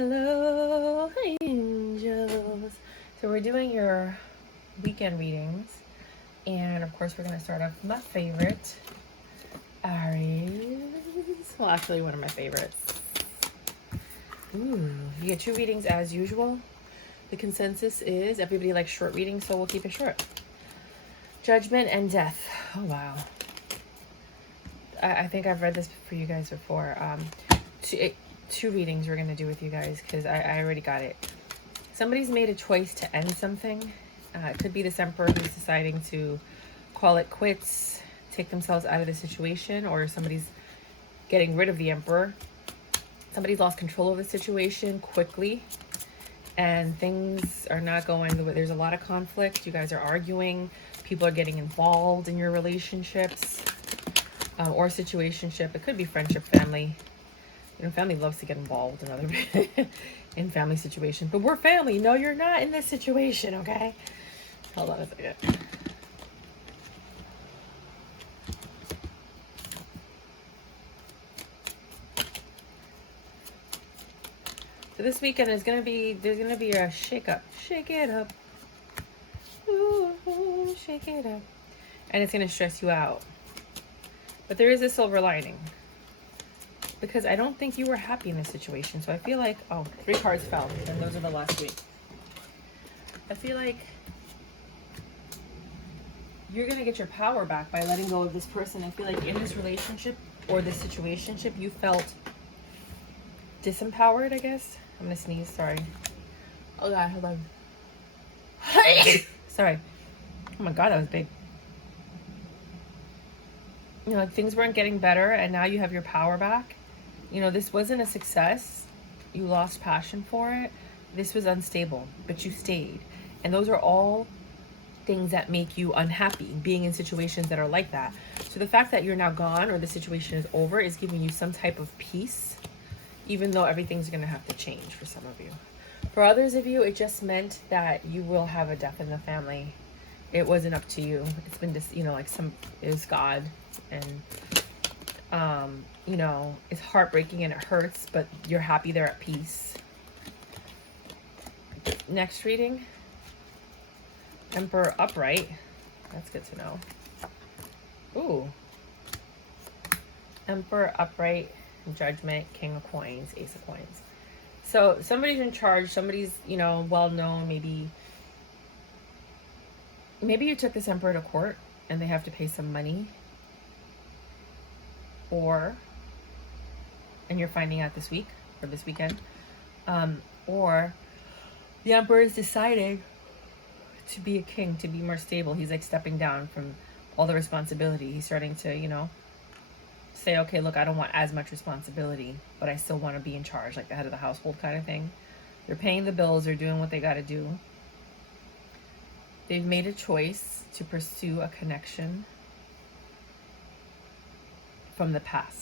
Hello, angels. So we're doing your weekend readings, and of course we're going to start off with my favorite, Aries. Well, actually one of my favorites. Ooh, you get 2 readings as usual. The consensus is everybody likes short readings, so we'll keep it short. Judgment and Death. Oh wow. I think I've read this for you guys before. Two readings we're going to do with you guys because I already got it. Somebody's made a choice to end something. It could be this Emperor who's deciding to call it quits, take themselves out of the situation, or somebody's getting rid of the Emperor. Somebody's lost control of the situation quickly, and things are not going the way. There's a lot of conflict. You guys are arguing. People are getting involved in your relationships or situationship. It could be friendship, family. You know, family loves to get involved in other in family situations. But we're family. No, you're not in this situation, okay? Hold on a second. So this weekend there's gonna be a shake up. Shake it up. Ooh, shake it up. And it's gonna stress you out. But there is a silver lining. Because I don't think you were happy in this situation. So I feel like, oh, 3 cards fell. And those are the last week. I feel like you're going to get your power back by letting go of this person. I feel like in this relationship or this situationship, you felt disempowered, I guess. I'm going to sneeze. Sorry. Oh, God. Hold on. Sorry. Oh, my God. That was big. You know, like things weren't getting better and now you have your power back. You know, this wasn't a success. You lost passion for it. This was unstable, but you stayed. And those are all things that make you unhappy, being in situations that are like that. So the fact that you're now gone or the situation is over is giving you some type of peace, even though everything's going to have to change for some of you. For others of you, it just meant that you will have a death in the family. It wasn't up to you. It's been just, you know, like it was God. And you know, it's heartbreaking and it hurts, but you're happy they're at peace. Next reading, Emperor upright. That's good to know. Ooh. Emperor upright, Judgment, King of Coins, Ace of Coins. So somebody's in charge. Somebody's, you know, well-known. Maybe you took this Emperor to court and they have to pay some money. And you're finding out this week or this weekend, or the Emperor is deciding to be a king, to be more stable. He's like stepping down from all the responsibility. He's starting to, you know, say, okay, look, I don't want as much responsibility, but I still want to be in charge, like the head of the household kind of thing. They're paying the bills. They're doing what they got to do. They've made a choice to pursue a connection from the past.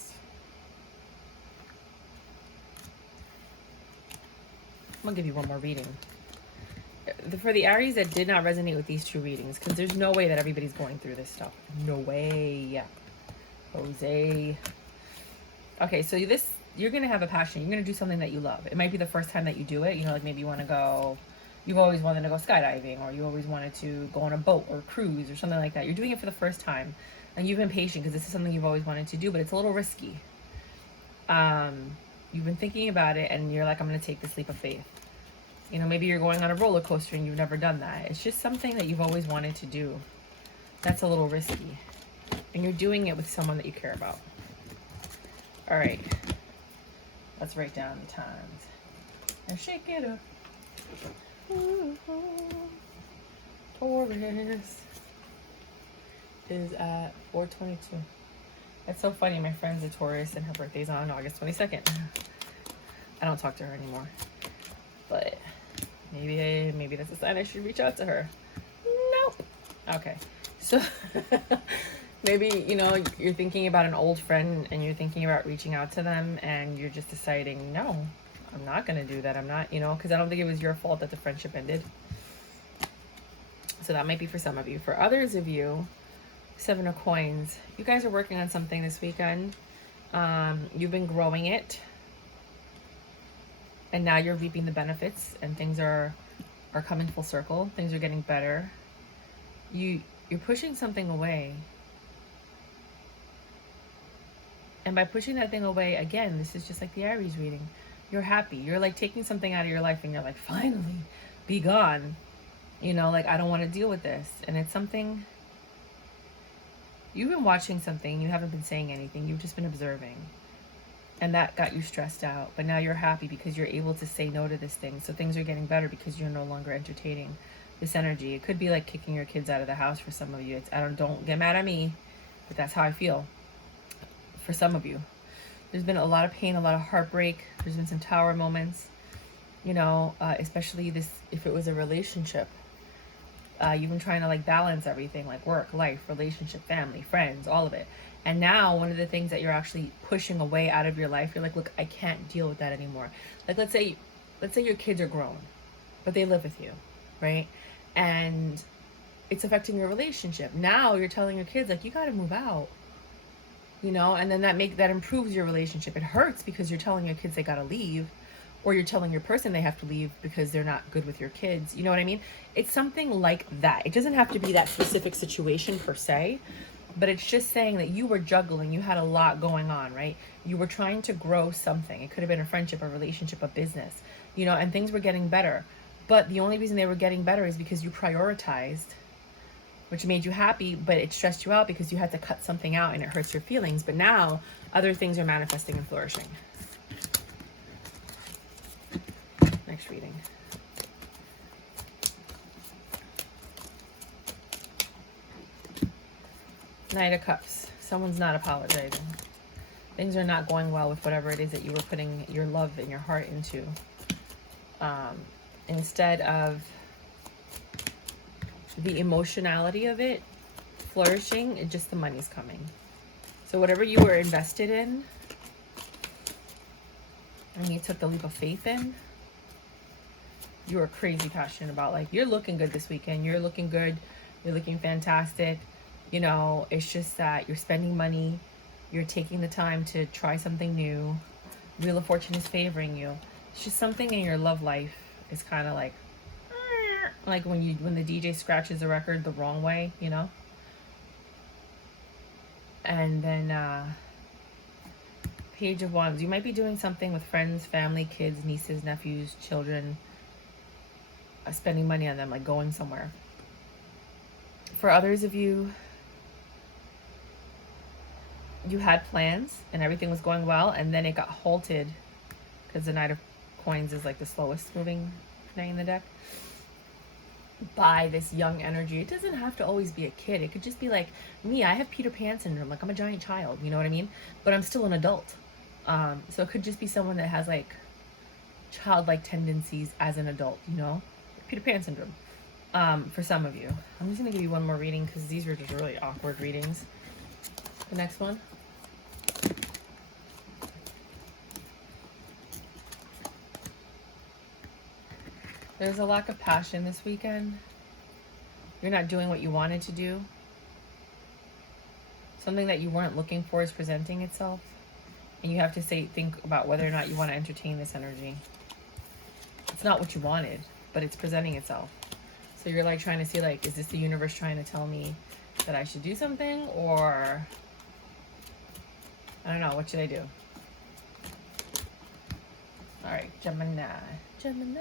I'm gonna give you one more reading. For the Aries that did not resonate with these 2 readings, because there's no way that everybody's going through this stuff. No way. Jose. Okay, so you're gonna have a passion. You're gonna do something that you love. It might be the first time that you do it. You know, like maybe you want to go. You've always wanted to go skydiving, or you always wanted to go on a boat or cruise or something like that. You're doing it for the first time, and you've been patient because this is something you've always wanted to do, but it's a little risky. You've been thinking about it and you're like, I'm going to take this leap of faith. You know, maybe you're going on a roller coaster and you've never done that. It's just something that you've always wanted to do. That's a little risky. And you're doing it with someone that you care about. All right. Let's write down the times. And shake it up. Taurus is at 4:22. It's so funny. My friend's a Taurus and her birthday's on August 22nd. I don't talk to her anymore. But maybe that's a sign I should reach out to her. Nope. Okay. So maybe, you know, you're thinking about an old friend and you're thinking about reaching out to them and you're just deciding, no, I'm not going to do that. I'm not, you know, because I don't think it was your fault that the friendship ended. So that might be for some of you. For others of you, 7 of Coins, you guys are working on something this weekend. You've been growing it. And now you're reaping the benefits, and things are coming full circle. Things are getting better. You're pushing something away. And by pushing that thing away, again, this is just like the Aries reading. You're happy. You're like taking something out of your life and you're like, finally, be gone. You know, like, I don't want to deal with this. And it's something, you've been watching something, you haven't been saying anything, you've just been observing. And that got you stressed out. But now you're happy because you're able to say no to this thing. So things are getting better because you're no longer entertaining this energy. It could be like kicking your kids out of the house for some of you. Don't get mad at me, but that's how I feel. For some of you, there's been a lot of pain, a lot of heartbreak. There's been some tower moments, you know, especially this, if it was a relationship, you've been trying to like balance everything, like work, life, relationship, family, friends, all of it. And now one of the things that you're actually pushing away out of your life, you're like, look, I can't deal with that anymore. Like, let's say your kids are grown, but they live with you, right? And it's affecting your relationship. Now you're telling your kids, like, you got to move out. You know, and then that improves your relationship. It hurts because you're telling your kids they gotta leave, or you're telling your person they have to leave because they're not good with your kids. You know what I mean? It's something like that. It doesn't have to be that specific situation per se, but it's just saying that you were juggling. You had a lot going on, right? You were trying to grow something. It could have been a friendship, a relationship, a business, you know, and things were getting better. But the only reason they were getting better is because you prioritized, which made you happy, but it stressed you out because you had to cut something out and it hurts your feelings. But now other things are manifesting and flourishing. Next reading. Knight of Cups. Someone's not apologizing. Things are not going well with whatever it is that you were putting your love and your heart into. Instead of the emotionality of it flourishing, just the money's coming. So whatever you were invested in and you took the leap of faith in, you were crazy passionate about. Like, you're looking good this weekend, you're looking good, you're looking fantastic, you know. It's just that you're spending money, you're taking the time to try something new. Wheel of Fortune is favoring you. It's just something in your love life is kind of like when the DJ scratches a record the wrong way, you know. And then Page of Wands. You might be doing something with friends, family, kids, nieces, nephews, children, spending money on them, like going somewhere. For others of you, you had plans and everything was going well, and then it got halted because the Knight of Coins is like the slowest moving knight in the deck, by this young energy. It doesn't have to always be a kid. It could just be like me. I have Peter Pan syndrome. Like, I'm a giant child, you know what I mean? But I'm still an adult. So it could just be someone that has like childlike tendencies as an adult, you know? Peter Pan syndrome. For some of you. I'm just gonna give you one more reading because these were just really awkward readings. The next one. There's a lack of passion this weekend. You're not doing what you wanted to do. Something that you weren't looking for is presenting itself. And you have to think about whether or not you want to entertain this energy. It's not what you wanted, but it's presenting itself. So you're like trying to see, like, is this the universe trying to tell me that I should do something? Or, I don't know, what should I do? All right, Gemini. Gemini.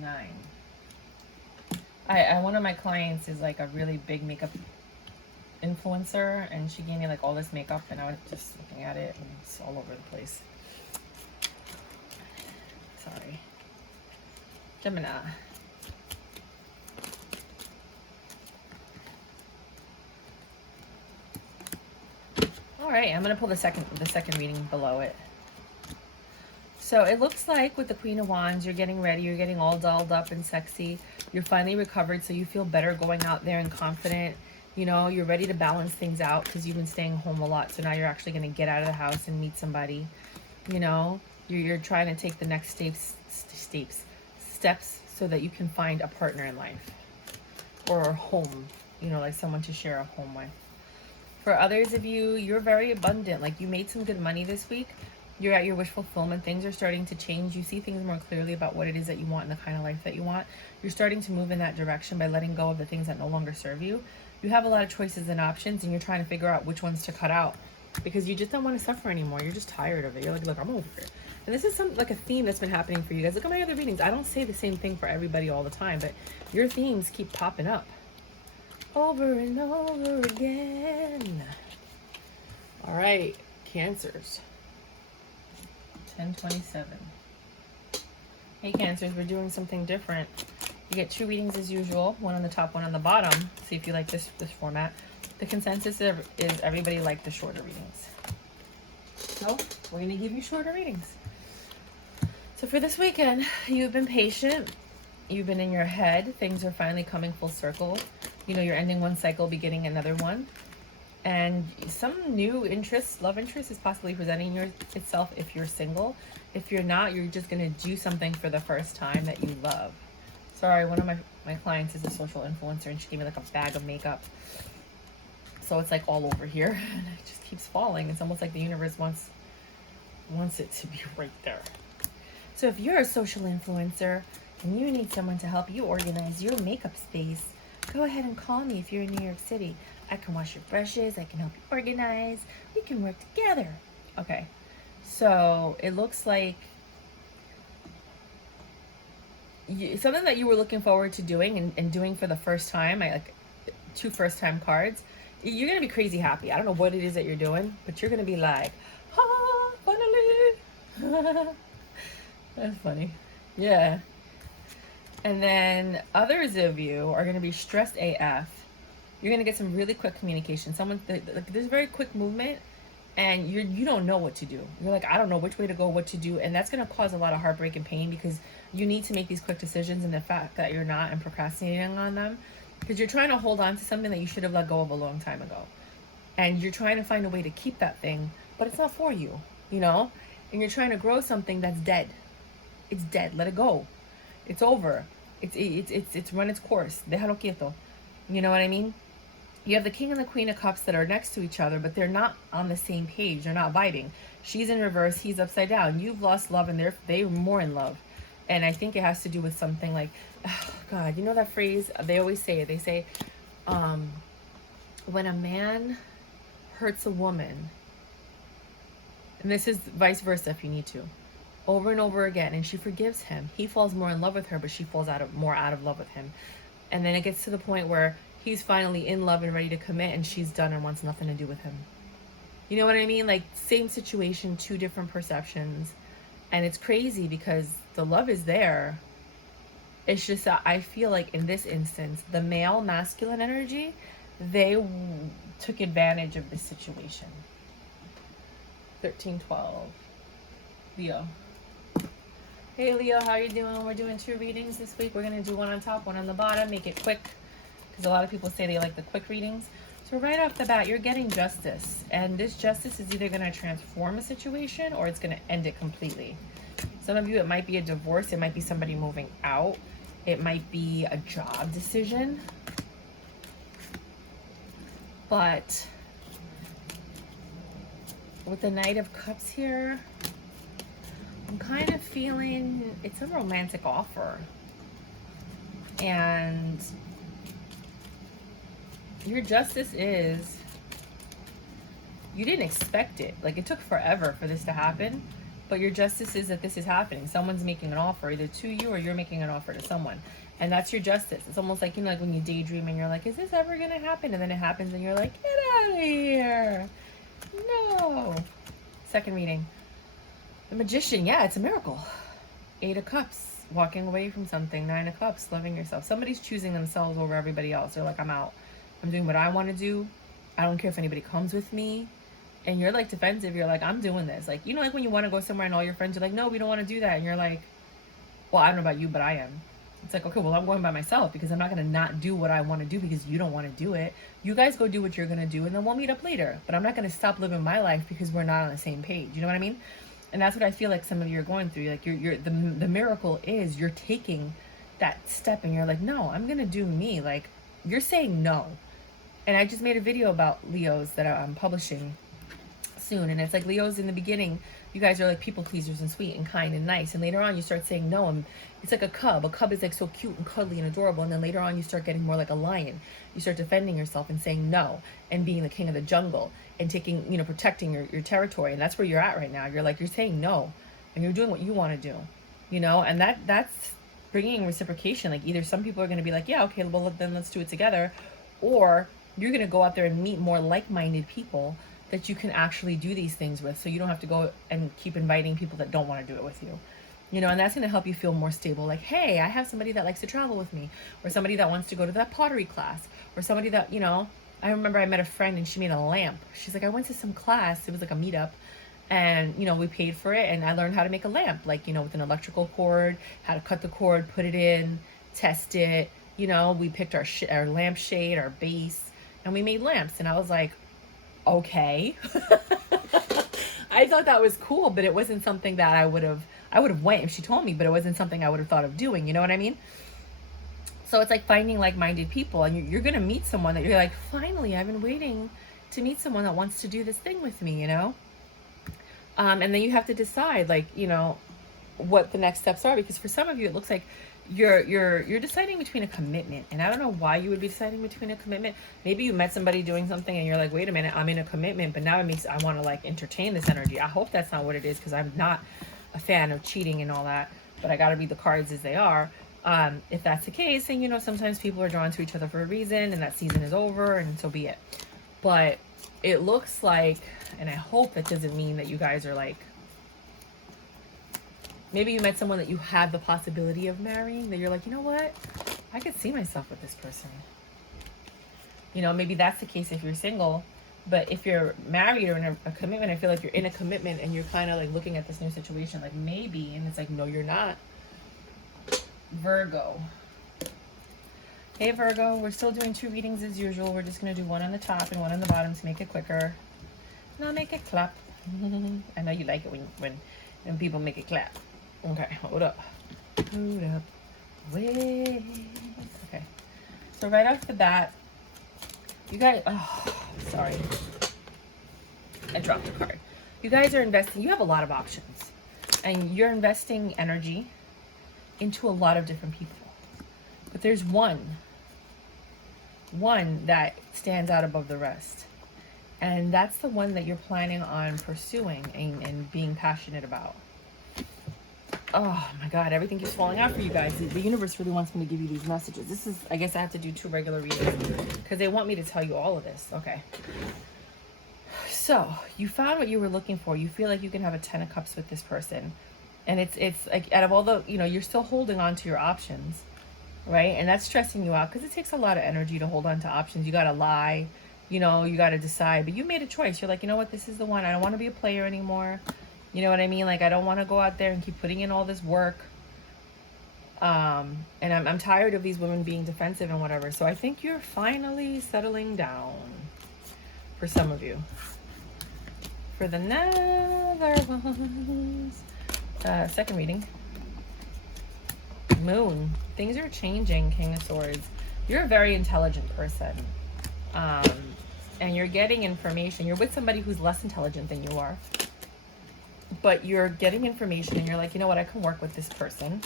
9. One of my clients is like a really big makeup influencer, and she gave me like all this makeup, and I was just looking at it and it's all over the place. Sorry. Gemini. All right, I'm gonna pull the second reading below it. So it looks like with the Queen of Wands, you're getting ready, you're getting all dolled up and sexy. You're finally recovered, so you feel better going out there and confident. You know, you're ready to balance things out because you've been staying home a lot. So now you're actually going to get out of the house and meet somebody. You know, you're trying to take the next steps so that you can find a partner in life or a home, you know, like someone to share a home with. For others of you, you're very abundant. Like, you made some good money this week. You're at your wish fulfillment. Things are starting to change. You see things more clearly about what it is that you want and the kind of life that you want. You're starting to move in that direction by letting go of the things that no longer serve you. You have a lot of choices and options, and you're trying to figure out which ones to cut out because you just don't want to suffer anymore. You're just tired of it. You're like, look, I'm over it. And this is like a theme that's been happening for you guys. Look at my other readings. I don't say the same thing for everybody all the time, but your themes keep popping up over and over again. All right, Cancers. 1027. Hey, Cancers, we're doing something different. You get 2 readings as usual, one on the top, one on the bottom. See if you like this format. The consensus is everybody liked the shorter readings. So we're going to give you shorter readings. So for this weekend, you've been patient. You've been in your head. Things are finally coming full circle. You know, you're ending one cycle, beginning another one. And some new interest, love interest, is possibly presenting itself if you're single. If you're not, you're just going to do something for the first time that you love. Sorry, one of my clients is a social influencer, and she gave me like a bag of makeup. So it's like all over here, and it just keeps falling. It's almost like the universe wants it to be right there. So if you're a social influencer and you need someone to help you organize your makeup space, go ahead and call me if you're in New York City. I can wash your brushes. I can help you organize. We can work together. Okay. So it looks like something that you were looking forward to doing and doing for the first time. I like 2 first-time cards. You're going to be crazy happy. I don't know what it is that you're doing, but you're going to be like, ah, finally. That's funny. Yeah. And then others of you are going to be stressed AF. You're going to get some really quick communication. There's very quick movement, and you don't know what to do. You're like, I don't know which way to go, what to do. And that's going to cause a lot of heartbreak and pain because you need to make these quick decisions, and the fact that you're not and procrastinating on them because you're trying to hold on to something that you should have let go of a long time ago. And you're trying to find a way to keep that thing, but it's not for you, you know? And you're trying to grow something that's dead. It's dead. Let it go. It's over. It's run its course. Déjalo quieto. You know what I mean? You have the King and the Queen of Cups that are next to each other, but they're not on the same page. They're not vibing. She's in reverse. He's upside down. You've lost love, and they're more in love. And I think it has to do with something like, oh God, you know that phrase? They always say it. They say, when a man hurts a woman, and this is vice versa if you need to, over and over again, and she forgives him, he falls more in love with her, but she falls more out of love with him. And then it gets to the point where he's finally in love and ready to commit, and she's done and wants nothing to do with him. You know what I mean? Like, same situation, 2 different perceptions. And it's crazy because the love is there. It's just that I feel like in this instance, the male masculine energy, they took advantage of this situation. 1312. Leo. Hey Leo, how you doing? We're doing 2 readings this week. We're going to do one on top, one on the bottom. Make it quick because a lot of people say they like the quick readings. So right off the bat, you're getting justice. And this justice is either going to transform a situation or it's going to end it completely. Some of you, it might be a divorce. It might be somebody moving out. It might be a job decision. But with the Knight of Cups here, I'm kind of feeling it's a romantic offer. And your justice is, you didn't expect it. Like, it took forever for this to happen. But your justice is that this is happening. Someone's making an offer, either to you or you're making an offer to someone. And that's your justice. It's almost like, you know, like when you daydream and you're like, is this ever going to happen? And then it happens and you're like, get out of here. No. Second reading. The Magician. Yeah, it's a miracle. 8 of Cups. Walking away from something. 9 of Cups. Loving yourself. Somebody's choosing themselves over everybody else. They're like, I'm out. I'm doing what I want to do. I don't care if anybody comes with me. And you're like defensive. You're like, I'm doing this. Like, you know, like when you want to go somewhere and all your friends are like, no, we don't want to do that. And you're like, well, I don't know about you, but I am. It's like, okay, well, I'm going by myself because I'm not going to not do what I want to do because you don't want to do it. You guys go do what you're going to do and then we'll meet up later. But I'm not going to stop living my life because we're not on the same page. You know what I mean? And that's what I feel like some of you are going through. Like, the miracle is you're taking that step and you're like, no, I'm going to do me. Like, you're saying no. And I just made a video about Leos that I'm publishing soon. And it's like Leos in the beginning, you guys are like people pleasers and sweet and kind and nice. And later on you start saying no. And it's like a cub. A cub is like so cute and cuddly and adorable. And then later on you start getting more like a lion. You start defending yourself and saying no and being the king of the jungle and taking, you know, protecting your territory. And that's where you're at right now. You're like, you're saying no and you're doing what you want to do, you know, and that's bringing reciprocation. Like either some people are going to be like, yeah, okay, well then let's do it together. Or you're going to go out there and meet more like-minded people that you can actually do these things with, so you don't have to go and keep inviting people that don't want to do it with you. You know, and that's going to help you feel more stable. Like, hey, I have somebody that likes to travel with me, or somebody that wants to go to that pottery class, or somebody that, you know, I remember I met a friend and she made a lamp. She's like, I went to some class, it was like a meetup, and, you know, we paid for it, and I learned how to make a lamp, like, you know, with an electrical cord, how to cut the cord, put it in, test it, you know, we picked our lamp shade, our base, and we made lamps. And I was like, okay. I thought that was cool, but it wasn't something that I would have went if she told me, but it wasn't something I would have thought of doing, you know what I mean? So it's like finding like-minded people, and you're gonna meet someone that you're like, finally, I've been waiting to meet someone that wants to do this thing with me, you know? And then you have to decide, like, you know, what the next steps are, because for some of you it looks like you're deciding between a commitment, and I don't know why you would be deciding between a commitment. Maybe you met somebody doing something and you're like, wait a minute, I'm in a commitment, but now I want to like entertain this energy. I hope that's not what it is, because I'm not a fan of cheating and all that, but I got to read the cards as they are. If that's the case, then, you know, sometimes people are drawn to each other for a reason, and that season is over, and so be it. But it looks like, and I hope that doesn't mean that you guys are like, maybe you met someone that you had the possibility of marrying, that you're like, you know what? I could see myself with this person. You know, maybe that's the case if you're single. But if you're married or in a commitment, I feel like you're in a commitment and you're kind of like looking at this new situation like maybe, and it's like, no, you're not. Virgo. Hey, Virgo, we're still doing 2 readings as usual. We're just going to do one on the top and one on the bottom to make it quicker. Now make it clap. I know you like it when people make it clap. Okay, hold up. Hold up. Wait. Okay. So right off the bat, you guys, oh, sorry. I dropped a card. You guys are investing, you have a lot of options. And you're investing energy into a lot of different people. But there's one that stands out above the rest. And that's the one that you're planning on pursuing and being passionate about. Oh my God, everything keeps falling out for you guys. The universe really wants me to give you these messages. This is, I guess I have to do 2 regular readings because they want me to tell you all of this. Okay. So you found what you were looking for. You feel like you can have a 10 of Cups with this person. And it's like, out of all the, you know, you're still holding on to your options, right? And that's stressing you out because it takes a lot of energy to hold on to options. You got to lie, you know, you got to decide, but you made a choice. You're like, you know what? This is the one. I don't want to be a player anymore. You know what I mean? Like, I don't want to go out there and keep putting in all this work. And I'm tired of these women being defensive and whatever. So I think you're finally settling down for some of you. For the other ones, second reading. Moon. Things are changing, King of Swords. You're a very intelligent person. And you're getting information. You're with somebody who's less intelligent than you are. But you're getting information and you're like, you know what, I can work with this person.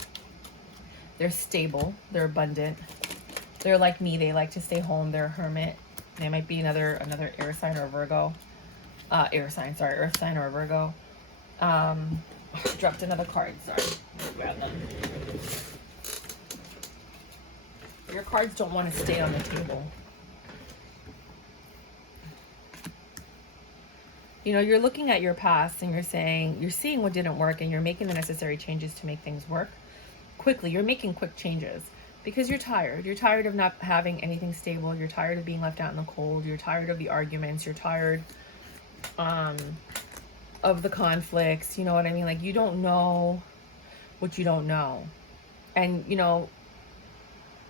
They're stable. They're abundant. They're like me. They like to stay home. They're a hermit. They might be another air sign or a Virgo. Earth sign or a Virgo. Dropped another card. Sorry. Grab them. Your cards don't want to stay on the table. You know, you're looking at your past and you're seeing what didn't work, and you're making the necessary changes to make things work quickly. You're making quick changes because you're tired. You're tired of not having anything stable. You're tired of being left out in the cold. You're tired of the arguments. You're tired of the conflicts. You know what I mean? Like, you don't know what you don't know. And, you know,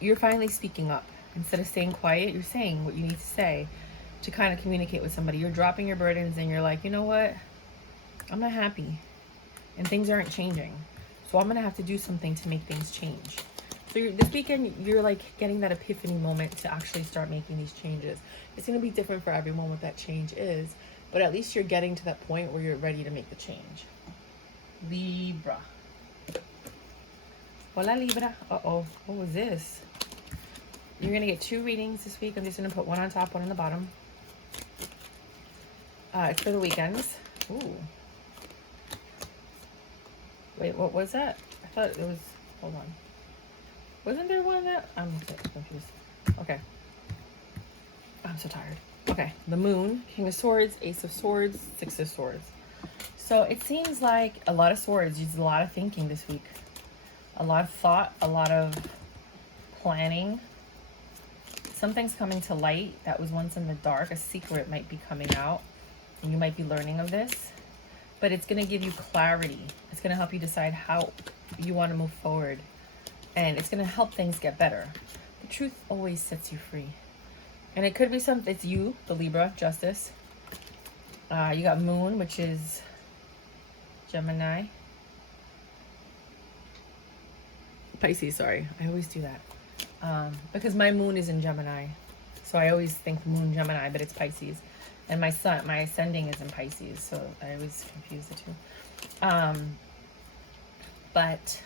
you're finally speaking up. Instead of staying quiet, you're saying what you need to say to kind of communicate with somebody. You're dropping your burdens and you're like, you know what? I'm not happy and things aren't changing. So I'm going to have to do something to make things change. So this weekend, you're like getting that epiphany moment to actually start making these changes. It's going to be different for everyone what that change is, but at least you're getting to that point where you're ready to make the change. Libra. Hola, Libra. Uh-oh. What was this? You're going to get 2 readings this week. I'm just going to put one on top, one on the bottom. It's for the weekends. Ooh. Wait, what was that? I thought it was... Hold on. Wasn't there one that... I'm confused. Okay. I'm so tired. Okay. The Moon, King of Swords, Ace of Swords, Six of Swords. So it seems like a lot of swords. You did a lot of thinking this week. A lot of thought. A lot of planning. Something's coming to light that was once in the dark. A secret might be coming out. And you might be learning of this. But it's going to give you clarity. It's going to help you decide how you want to move forward. And it's going to help things get better. The truth always sets you free. And it could be something, it's you, the Libra, Justice. You got Moon, which is Gemini. Pisces, sorry. I always do that. Because my Moon is in Gemini. So I always think Moon Gemini, but it's Pisces. And my ascending is in Pisces. So I always confuse the two. But...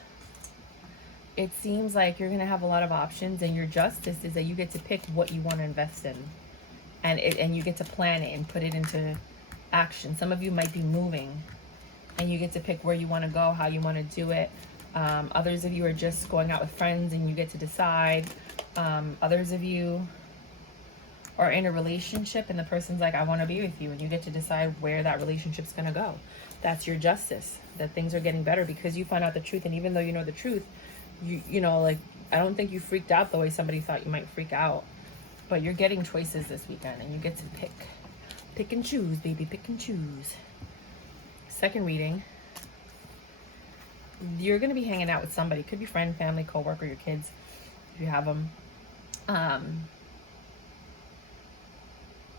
it seems like you're going to have a lot of options, and your justice is that you get to pick what you want to invest in, and you get to plan it and put it into action. Some of you might be moving, and you get to pick where you want to go, how you want to do it. Others of you are just going out with friends, and you get to decide. Others of you are in a relationship, and the person's like, I want to be with you, and you get to decide where that relationship's going to go. That's your justice, that things are getting better because you find out the truth, and even though you know the truth, you know, like, I don't think you freaked out the way somebody thought you might freak out, but you're getting choices this weekend, and you get to pick and choose, baby, pick and choose. Second reading, you're going to be hanging out with somebody. Could be friend, family, coworker, your kids, if you have them.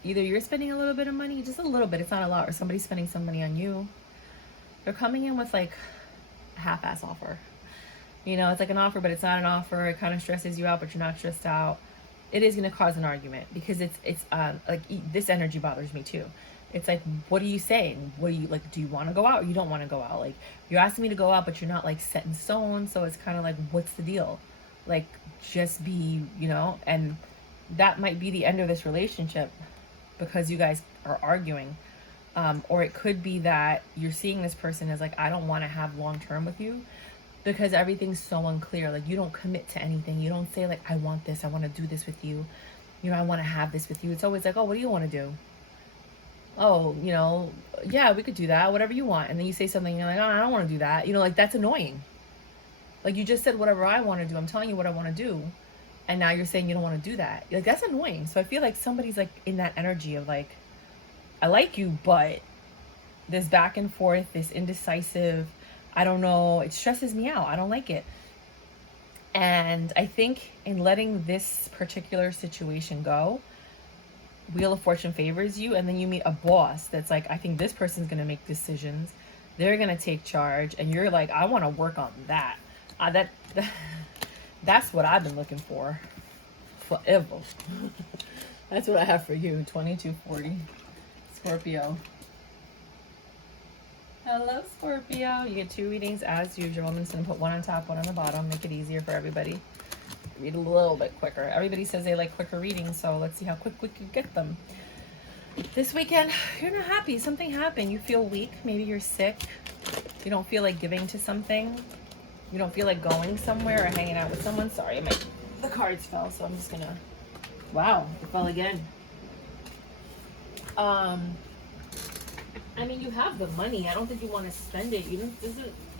Either you're spending a little bit of money, just a little bit, it's not a lot, or somebody's spending some money on you. They're coming in with like a half-ass offer. You know, it's like an offer, but it's not an offer. It kind of stresses you out, but you're not stressed out. It is going to cause an argument because it's like, this energy bothers me too. It's like, what do you say? What do you, like, do you want to go out or you don't want to go out? Like, you're asking me to go out, but you're not like set in stone. So it's kind of like, what's the deal? Like, just be, you know, and that might be the end of this relationship because you guys are arguing. Or it could be that you're seeing this person as like, I don't want to have long term with you. Because everything's so unclear. Like, you don't commit to anything. You don't say, like, I want this. I want to do this with you. You know, I want to have this with you. It's always like, oh, what do you want to do? Oh, you know, yeah, we could do that. Whatever you want. And then you say something, and you're like, oh, I don't want to do that. You know, like, that's annoying. Like, you just said whatever I want to do. I'm telling you what I want to do. And now you're saying you don't want to do that. Like, that's annoying. So I feel like somebody's, like, in that energy of, like, I like you, but this back and forth, this indecisive... I don't know, it stresses me out. I don't like it. And I think in letting this particular situation go, Wheel of Fortune favors you, and then you meet a boss that's like, I think this person's going to make decisions. They're going to take charge, and you're like, I want to work on that. That's what I've been looking for forever. That's what I have for you, 2240. Scorpio. Hello, Scorpio. You get 2 readings as usual. I'm just going to put one on top, one on the bottom. Make it easier for everybody. Read a little bit quicker. Everybody says they like quicker readings, so let's see how quick we can get them. This weekend, you're not happy. Something happened. You feel weak. Maybe you're sick. You don't feel like giving to something. You don't feel like going somewhere or hanging out with someone. Sorry, the cards fell, so I'm just going to... Wow, it fell again. I mean, you have the money. I don't think you want to spend it.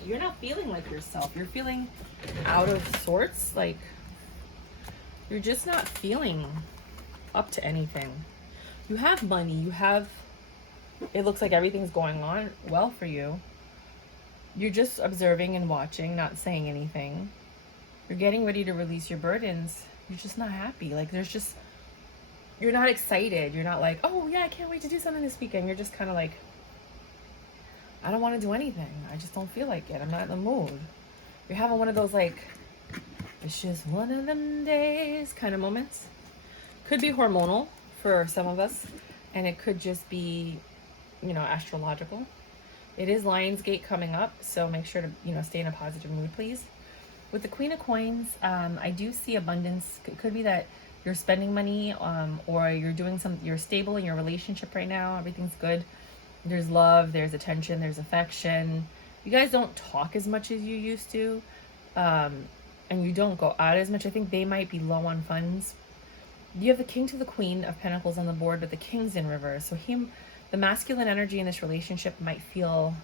You're not feeling like yourself. You're feeling out of sorts. Like, you're just not feeling up to anything. You have money. You have, it looks like everything's going on well for you. You're just observing and watching, not saying anything. You're getting ready to release your burdens. You're just not happy. Like, you're not excited. You're not like, oh yeah, I can't wait to do something this weekend. You're just kind of like, I don't want to do anything. I just don't feel like it. I'm not in the mood. You're having one of those, like, It's just one of them days kind of moments. Could be hormonal for some of us, and it could just be, you know, astrological. It is Lionsgate coming up, so make sure to, you know, stay in a positive mood, please. With the Queen of Coins, I do see abundance. It could be that you're spending money, or you're doing you're stable in your relationship right now. Everything's good. There's love, there's attention, there's affection. You guys don't talk as much as you used to, and you don't go out as much. I think they might be low on funds. You have the King to the Queen of Pentacles on the board, but the King's in reverse. So the masculine energy in this relationship might feel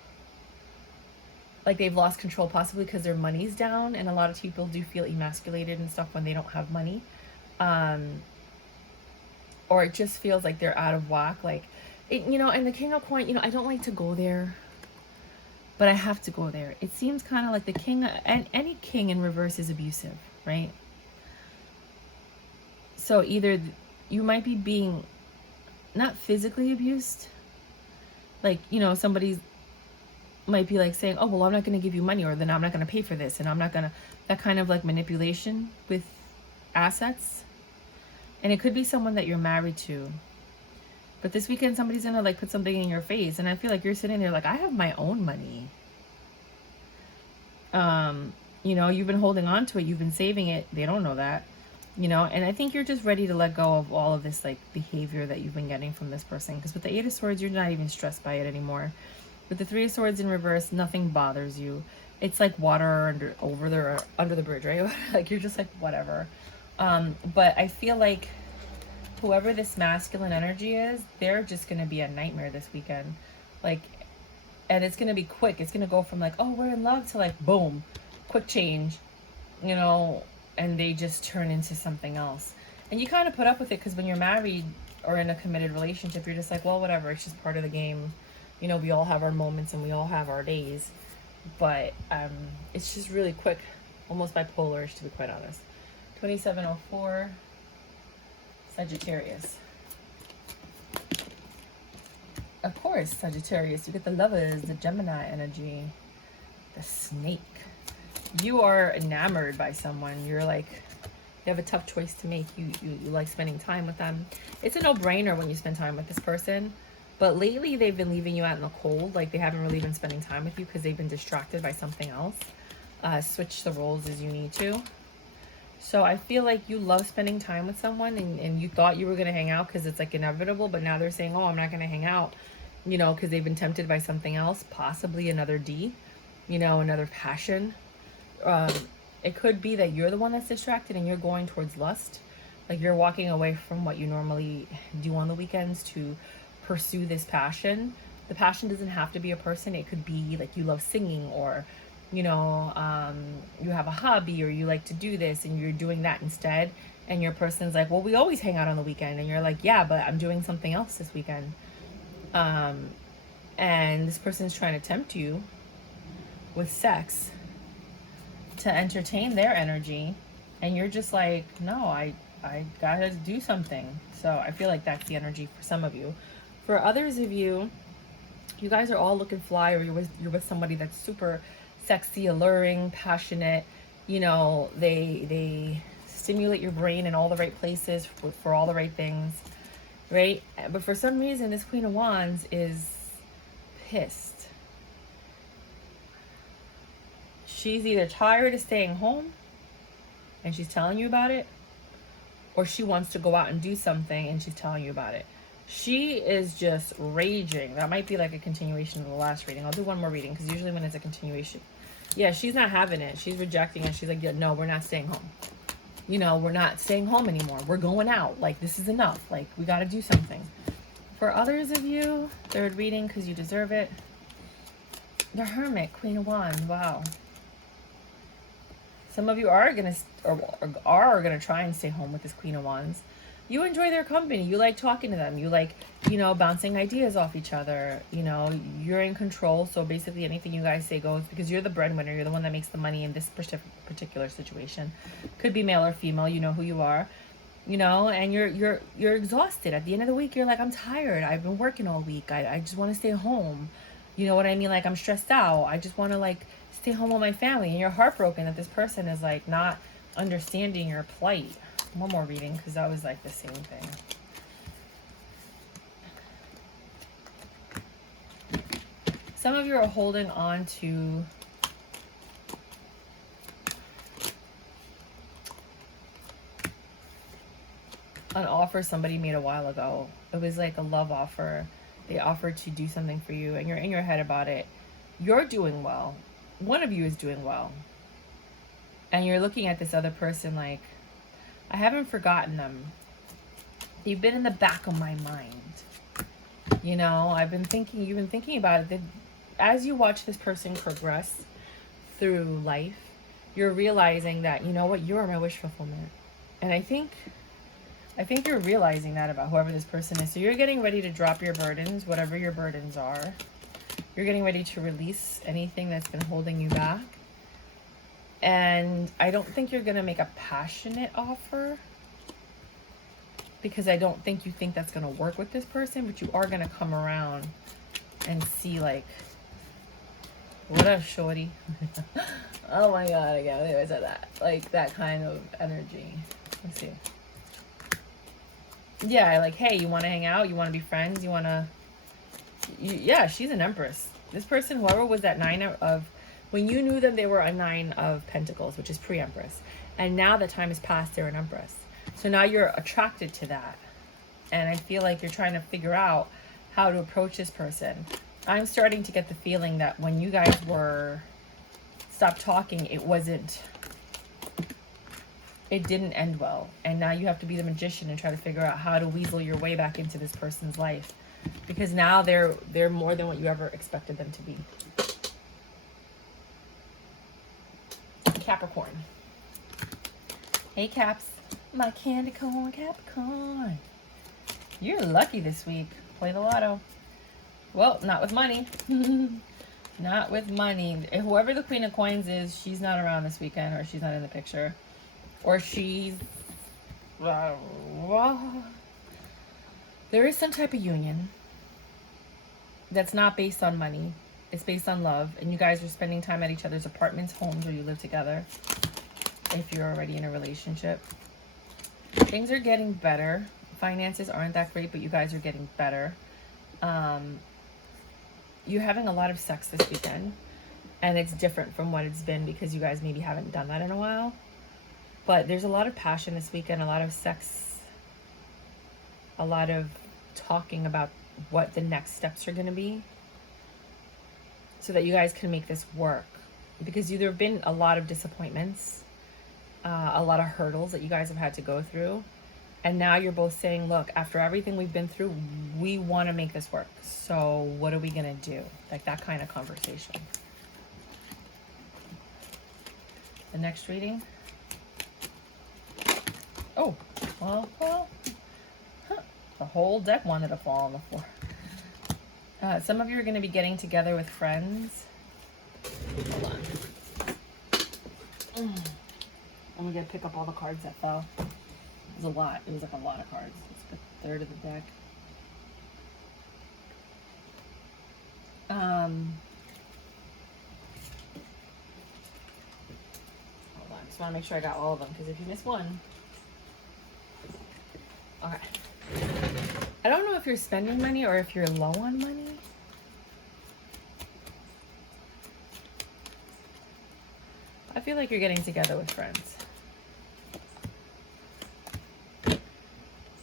like they've lost control, possibly because their money's down, and a lot of people do feel emasculated and stuff when they don't have money. Or it just feels like they're out of whack. Like, you know, and the King of Coins, you know, I don't like to go there, but I have to go there. It seems kind of like the king, and any king in reverse is abusive, right? So either you might be being not physically abused, like, you know, somebody might be like saying, oh, well, I'm not going to give you money, or then I'm not going to pay for this, and I'm not going to, that kind of like manipulation with assets. And it could be someone that you're married to. But this weekend, somebody's going to like put something in your face. And I feel like you're sitting there like, I have my own money. You know, you've been holding on to it. You've been saving it. They don't know that. You know, and I think you're just ready to let go of all of this like behavior that you've been getting from this person. Because with the Eight of Swords, you're not even stressed by it anymore. With the Three of Swords in reverse, nothing bothers you. It's like water under the bridge, right? Like you're just like, whatever. But I feel like whoever this masculine energy is, they're just going to be a nightmare this weekend. Like, and it's going to be quick. It's going to go from like, oh, we're in love to like, boom, quick change, you know, and they just turn into something else. And you kind of put up with it because when you're married or in a committed relationship, you're just like, well, whatever. It's just part of the game. You know, we all have our moments and we all have our days. But it's just really quick, almost bipolar-ish, to be quite honest. 2704, Sagittarius. Of course, Sagittarius, you get the Lovers, the Gemini energy, the Snake. You are enamored by someone. You're like, you have a tough choice to make. You like spending time with them. It's a no-brainer when you spend time with this person. But lately, they've been leaving you out in the cold. Like, they haven't really been spending time with you because they've been distracted by something else. Switch the roles as you need to. So I feel like you love spending time with someone, and you thought you were going to hang out because it's like inevitable, but now they're saying, oh, I'm not going to hang out, you know, because they've been tempted by something else, possibly another D, you know, another passion. It could be that you're the one that's distracted and you're going towards lust. Like you're walking away from what you normally do on the weekends to pursue this passion. The passion doesn't have to be a person. It could be like you love singing, or you know, you have a hobby, or you like to do this and you're doing that instead. And your person's like, well, we always hang out on the weekend. And you're like, yeah, but I'm doing something else this weekend. And this person's trying to tempt you with sex to entertain their energy. And you're just like, no, I gotta do something. So I feel like that's the energy for some of you. For others of you, you guys are all looking fly, or you're with somebody that's super sexy, alluring, passionate. You know, they stimulate your brain in all the right places for all the right things, right? But for some reason, this Queen of Wands is pissed. She's either tired of staying home and she's telling you about it, or she wants to go out and do something and she's telling you about it. She is just raging. That might be like a continuation of the last reading. I'll do one more reading because usually when it's a continuation, yeah, she's not having it. She's rejecting it. She's like, yeah, no, we're not staying home. You know, we're not staying home anymore. We're going out. Like, this is enough. Like, we got to do something. For others of you, third reading because you deserve it. The Hermit, Queen of Wands. Wow. Some of you are gonna try and stay home with this Queen of Wands. You enjoy their company. You like talking to them. You like, you know, bouncing ideas off each other. You know, you're in control. So basically anything you guys say goes because you're the breadwinner. You're the one that makes the money in this particular situation. Could be male or female. You know who you are. You know, and you're exhausted. At the end of the week, you're like, I'm tired. I've been working all week. I just want to stay home. You know what I mean? Like, I'm stressed out. I just want to, like, stay home with my family. And you're heartbroken that this person is, like, not understanding your plight. One more reading, because that was like the same thing. Some of you are holding on to an offer somebody made a while ago. It was like a love offer. They offered to do something for you, and you're in your head about it. You're doing well. One of you is doing well. And you're looking at this other person like, I haven't forgotten them. You've been in the back of my mind. You know, you've been thinking about it. That as you watch this person progress through life, you're realizing that, you know what, you are my wish fulfillment. And I think you're realizing that about whoever this person is. So you're getting ready to drop your burdens, whatever your burdens are. You're getting ready to release anything that's been holding you back. And I don't think you're going to make a passionate offer, because I don't think you think that's going to work with this person, but you are going to come around and see like, what up, shorty? Oh my God, again, I always said that. Like that kind of energy. Let's see. Yeah, like, hey, you want to hang out? You want to be friends? You want to... Yeah, she's an empress. This person, whoever was that 9 of... When you knew them, they were a 9 of Pentacles, which is pre-empress. And now that time has passed, they're an empress. So now you're attracted to that. And I feel like you're trying to figure out how to approach this person. I'm starting to get the feeling that when you guys were stopped talking, it didn't end well. And now you have to be the magician and try to figure out how to weasel your way back into this person's life. Because now they're more than what you ever expected them to be. Capricorn. Hey, Caps. My candy corn Capricorn. You're lucky this week. Play the lotto. Well, not with money. Not with money. Whoever the Queen of Coins is, she's not around this weekend, or she's not in the picture. Or she's... there is some type of union that's not based on money. It's based on love. And you guys are spending time at each other's apartments, homes, or you live together. If you're already in a relationship. Things are getting better. Finances aren't that great, but you guys are getting better. You're having a lot of sex this weekend. And it's different from what it's been because you guys maybe haven't done that in a while. But there's a lot of passion this weekend, a lot of sex, a lot of talking about what the next steps are going to be so that you guys can make this work. Because there have been a lot of disappointments, a lot of hurdles that you guys have had to go through. And now you're both saying, look, after everything we've been through, we want to make this work. So what are we going to do? Like that kind of conversation. The next reading. Oh, well, huh. The whole deck wanted to fall on the floor. Some of you are going to be getting together with friends. Hold on. I'm going to pick up all the cards that fell. It was a lot. It was like a lot of cards. It's a third of the deck. Hold on. Just want to make sure I got all of them, because if you miss one... Okay. I don't know if you're spending money or if you're low on money. I feel like you're getting together with friends.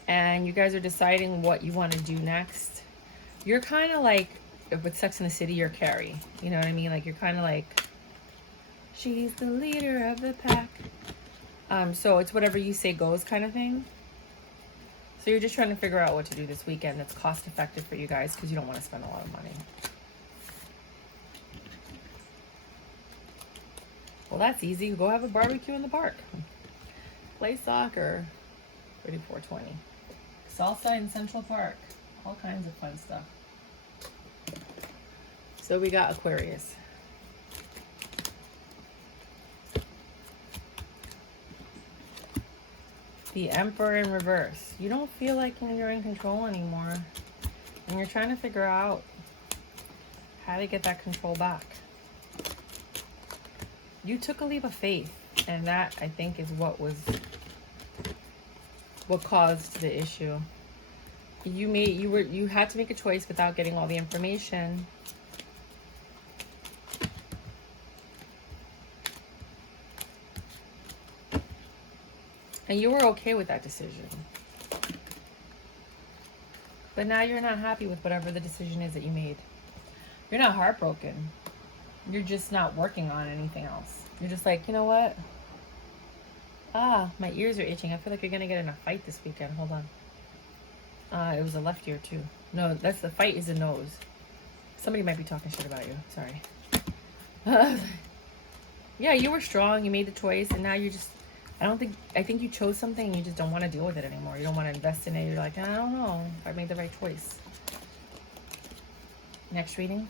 And you guys are deciding what you want to do next. You're kind of like, with Sex and the City, you're Carrie. You know what I mean? Like, you're kind of like, she's the leader of the pack. So it's whatever you say goes kind of thing. So you're just trying to figure out what to do this weekend that's cost effective for you guys because you don't want to spend a lot of money. Well, that's easy. Go have a barbecue in the park. Play soccer. 3420. Salsa in Central Park. All kinds of fun stuff. So we got Aquarius. The Emperor in reverse. You don't feel like you're in control anymore. And you're trying to figure out how to get that control back. You took a leap of faith. And that, I think, is what caused the issue. You had to make a choice without getting all the information. And you were okay with that decision. But now you're not happy with whatever the decision is that you made. You're not heartbroken. You're just not working on anything else. You're just like, you know what? My ears are itching. I feel like you're going to get in a fight this weekend. Hold on. It was a left ear too. No, that's the fight is the nose. Somebody might be talking shit about you. Sorry. Yeah, you were strong. You made the choice. And now you're just, I think you chose something and you just don't want to deal with it anymore. You don't want to invest in it. You're like, I don't know if I made the right choice. Next reading.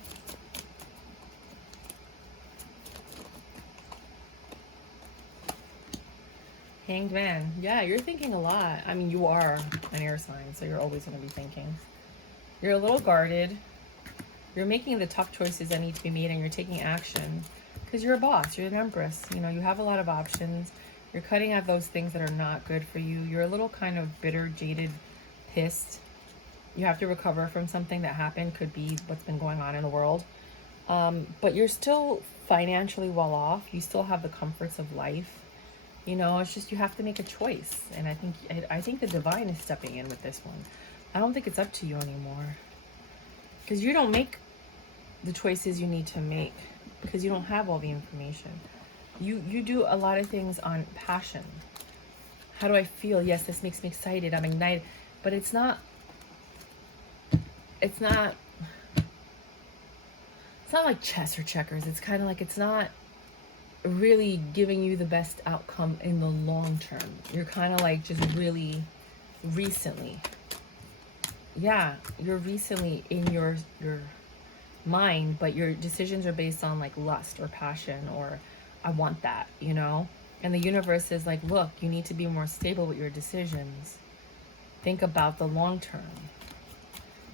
Hanged Man. Yeah, you're thinking a lot. I mean, you are an air sign, so you're always going to be thinking. You're a little guarded. You're making the tough choices that need to be made, and you're taking action because you're a boss. You're an empress. You know, you have a lot of options. You're cutting out those things that are not good for you. You're a little kind of bitter, jaded, pissed. You have to recover from something that happened. Could be what's been going on in the world. But you're still financially well off. You still have the comforts of life. You know, it's just you have to make a choice. And I think the divine is stepping in with this one. I don't think it's up to you anymore. Because you don't make the choices you need to make. Because you don't have all the information. You do a lot of things on passion. How do I feel? Yes, this makes me excited. I'm ignited. But it's not like chess or checkers. It's kind of like it's not really giving you the best outcome in the long term. You're kind of like just really recently. Yeah, you're recently in your mind, but your decisions are based on like lust or passion or I want that, you know? And the universe is like, look, you need to be more stable with your decisions. Think about the long term.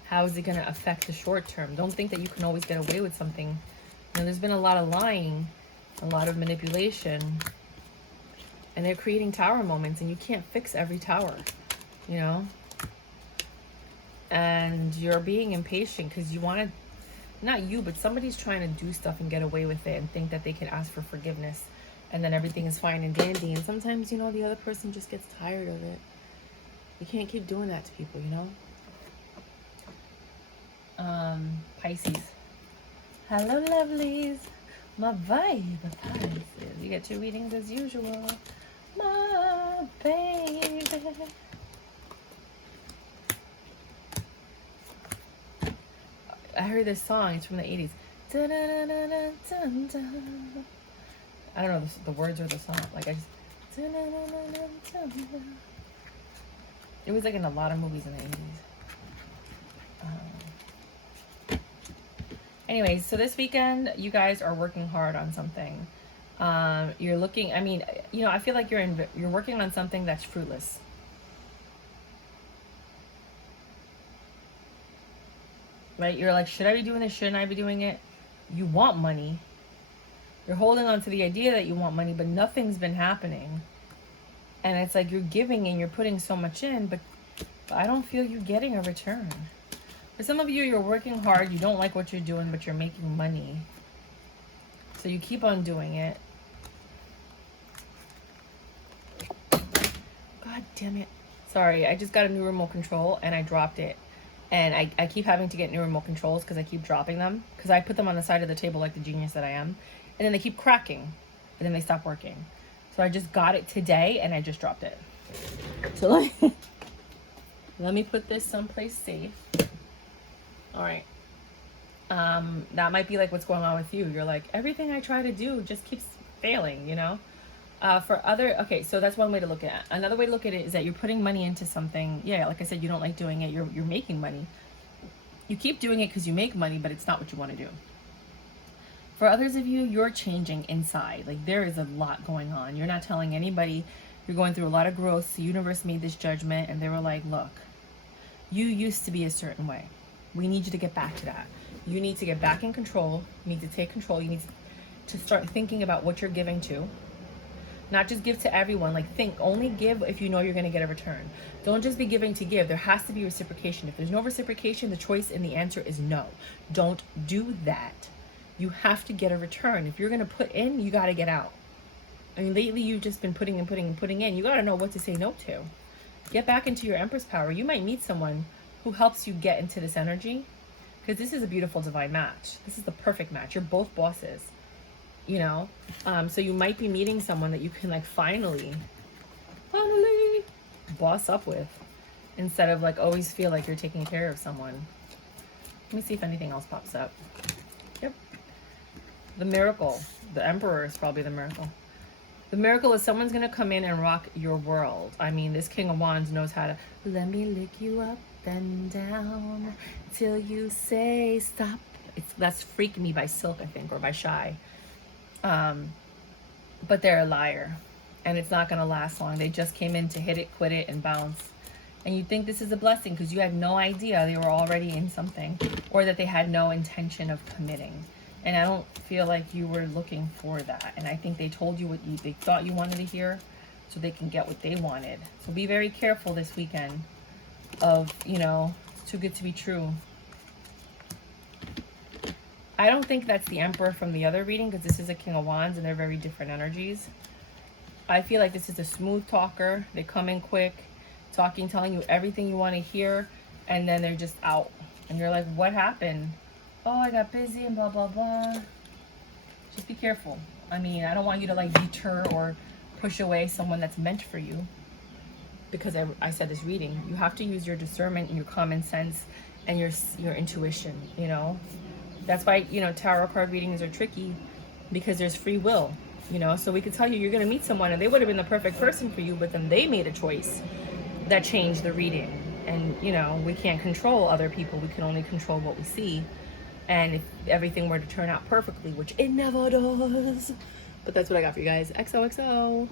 How is it going to affect the short term? Don't think that you can always get away with something. You know, there's been a lot of lying, a lot of manipulation, and they're creating tower moments, and you can't fix every tower, you know? And you're being impatient because you want to, not you, but somebody's trying to do stuff and get away with it and think that they can ask for forgiveness and then everything is fine and dandy. And sometimes, you know, the other person just gets tired of it. You can't keep doing that to people, you know? Pisces. Hello, lovelies. My vibe, Pisces. You get 2 readings as usual. My baby. I heard this song. It's from the 80s. I don't know the words or the song. Like I just. It was like in a lot of movies in the 80s. Anyways, so this weekend, you guys are working hard on something. You're looking, I mean, you know, I feel like you're working on something that's fruitless. Right? You're like, should I be doing this? Shouldn't I be doing it? You want money. You're holding on to the idea that you want money, but nothing's been happening. And it's like you're giving and you're putting so much in, but I don't feel you getting a return. For some of you, you're working hard. You don't like what you're doing, but you're making money. So you keep on doing it. God damn it. Sorry, I just got a new remote control and I dropped it. And I keep having to get new remote controls because I keep dropping them. Because I put them on the side of the table like the genius that I am. And then they keep cracking. And then they stop working. So I just got it today and I just dropped it. So let me put this someplace safe. All right. That might be like what's going on with you. You're like, everything I try to do just keeps failing, you know? Okay, so that's one way to look at it. Another way to look at it is that you're putting money into something. Yeah, like I said, you don't like doing it. You're making money. You keep doing it because you make money, but it's not what you want to do. For others of you, you're changing inside. Like there is a lot going on. You're not telling anybody. You're going through a lot of growth. The universe made this judgment and they were like, look, you used to be a certain way. We need you to get back to that. You need to get back in control. You need to take control. You need to start thinking about what you're giving to. Not just give to everyone. Like, think, only give if you know you're going to get a return. Don't just be giving to give. There has to be reciprocation. If there's no reciprocation, the choice and the answer is no. Don't do that. You have to get a return. If you're going to put in, you got to get out. I mean, lately you've just been putting in. You got to know what to say no to. Get back into your Empress power. You might meet someone who helps you get into this energy, because this is a beautiful divine match. This is the perfect match. You're both bosses, you know? So you might be meeting someone that you can like finally boss up with, instead of like always feel like you're taking care of someone. Let me see if anything else pops up. Yep. The miracle. The Emperor is probably the miracle. The miracle is someone's going to come in and rock your world. I mean, this King of Wands knows how to, let me lick you up and down till you say stop. That's Freak Me by Silk, I think, or by Shy. But they're a liar, and it's not going to last long. They just came in to hit it, quit it, and bounce. And you think this is a blessing because you had no idea they were already in something, or that they had no intention of committing. And I don't feel like you were looking for that. And I think they told you what they thought you wanted to hear so they can get what they wanted. So be very careful this weekend of, you know, it's too good to be true. I don't think that's the Emperor from the other reading, because this is a King of Wands and they're very different energies. I feel like this is a smooth talker. They come in quick, talking, telling you everything you want to hear, and then they're just out. And you're like, what happened? Oh, I got busy and blah, blah, blah. Just be careful. I mean, I don't want you to like deter or push away someone that's meant for you, because I said this reading. You have to use your discernment and your common sense and your intuition, you know. That's why, you know, tarot card readings are tricky, because there's free will, you know. So we could tell you you're going to meet someone and they would have been the perfect person for you, but then they made a choice that changed the reading. And, you know, we can't control other people. We can only control what we see. And if everything were to turn out perfectly, which it never does. But that's what I got for you guys. XOXO.